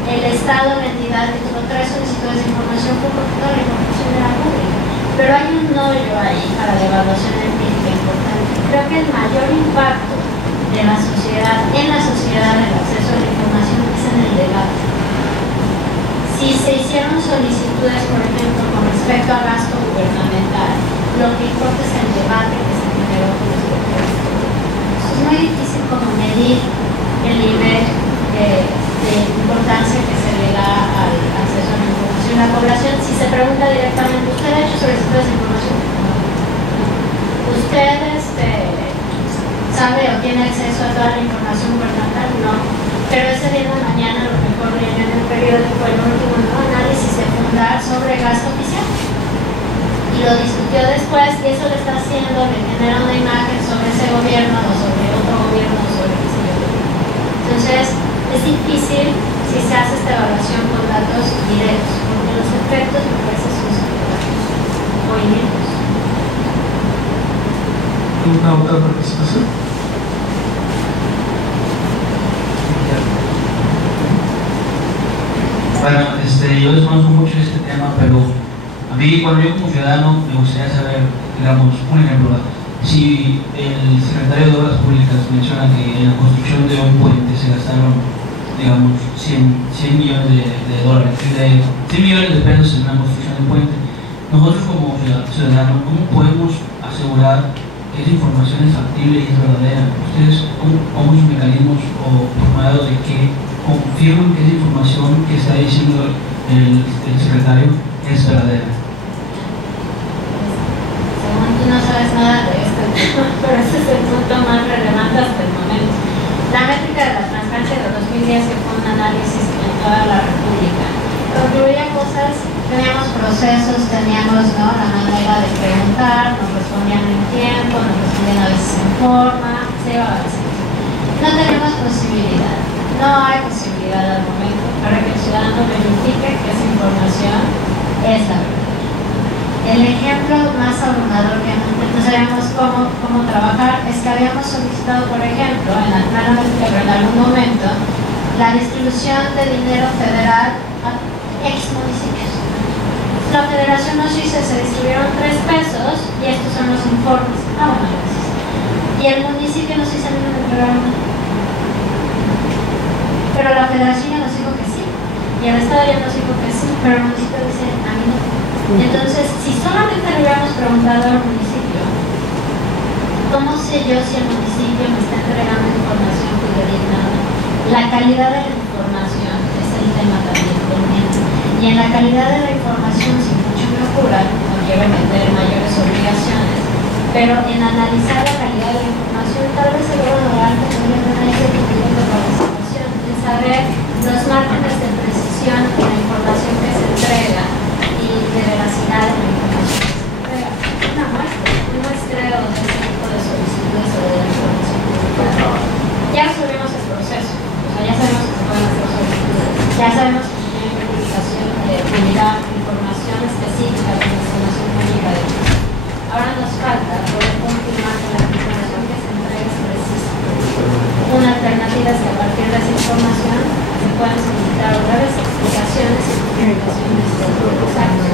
el Estado, la entidad que tuvo 3 solicitudes de información fue porque toda la información era pública. Pero hay un hoyo ahí para la evaluación empírica importante. Creo que el mayor impacto de la sociedad, en la sociedad, del acceso a la información es en el debate. Si se hicieron solicitudes, por ejemplo, con respecto al gasto gubernamental, lo que importa es el debate que se generó con respecto a esto. Es muy difícil como medir el nivel de importancia que se le da al acceso a la información. La población, si se pregunta directamente, ¿usted ha hecho solicitudes de información? ¿Usted sabe o tiene acceso a toda la información gubernamental? No. Pero ese día de mañana, lo mejor viene en el periódico el último análisis de Fundar sobre gasto oficial. Y lo discutió después, y eso le está haciendo, le genera una imagen sobre ese gobierno o sobre otro gobierno o sobre qué sé yo. Entonces, es difícil si se hace esta evaluación con datos directos, porque los efectos me parece son secundarios o indirectos. ¿Alguna otra participación? Bueno, yo desconozco mucho este tema, pero a mí, bueno, yo como ciudadano me gustaría saber, digamos, un ejemplo. Si el secretario de Obras Públicas menciona que en la construcción de un puente se gastaron, digamos, 100 millones de dólares, 100 millones de pesos en la construcción de un puente, nosotros como ciudadanos, ¿cómo podemos asegurar que esa información es factible y es verdadera? ¿Ustedes cómo sus mecanismos o por medio de qué confirman que esa información que está diciendo el secretario es verdadera? Según tú no sabes nada de este tema, pero ese es el punto más relevante hasta el momento. La métrica de la transparencia de 2010, que fue un análisis en toda la República, concluía cosas, teníamos procesos, teníamos la manera de preguntar, nos respondían en tiempo, nos respondían a veces en forma, se iba a veces. No tenemos posibilidad. No hay posibilidad al momento para que el ciudadano verifique que esa información es la verdad. El ejemplo más abrumador que no sabíamos cómo trabajar es que habíamos solicitado, por ejemplo, en algún momento, la distribución de dinero federal a ex municipios. La federación nos dice se distribuyeron 3 pesos y estos son los informes. Bueno, gracias. Y el municipio nos dice a mí no me entregaron nada. Pero la federación ya nos dijo que sí, y el Estado ya nos dijo que sí, pero el municipio dice a mí no. Entonces, si solamente le hubiéramos preguntado al municipio, ¿cómo sé yo si el municipio me está entregando información fidedigna? La calidad de la información es el tema también pendiente. Y en la calidad de la información, sin mucha locura, no quiero meter mayores obligaciones, pero en analizar la calidad de la información, tal vez el gobernador podría tener ese tipo de participación, en saber los márgenes de precisión de la información que se entrega y de veracidad de la información que se entrega. Un muestreo de ese tipo de solicitudes o de la información publicada. Ya resolvimos el proceso, o sea, ya sabemos que se pueden hacer solicitudes, ya sabemos que tiene publicación de publicar información específica de la información pública de ellos. Ahora nos falta poder confirmar que la información que se entrega es precisa. Una alternativa es que a partir de esa información se puedan solicitar otra vez explicaciones y justificaciones de los actos.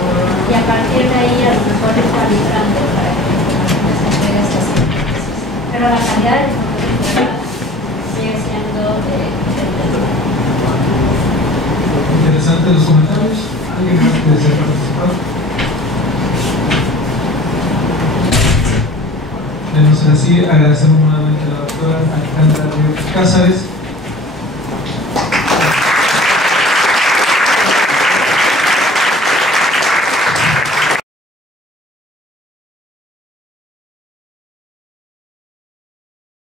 Y a partir de ahí a lo mejor es calibrando para que la información que se entregue sea siempre precisa. Pero la calidad de la información entregada sigue siendo Interesantes los comentarios. ¿Alguien más que desea participar? De no ser así, agradecemos nuevamente a la doctora Alejandra Cázares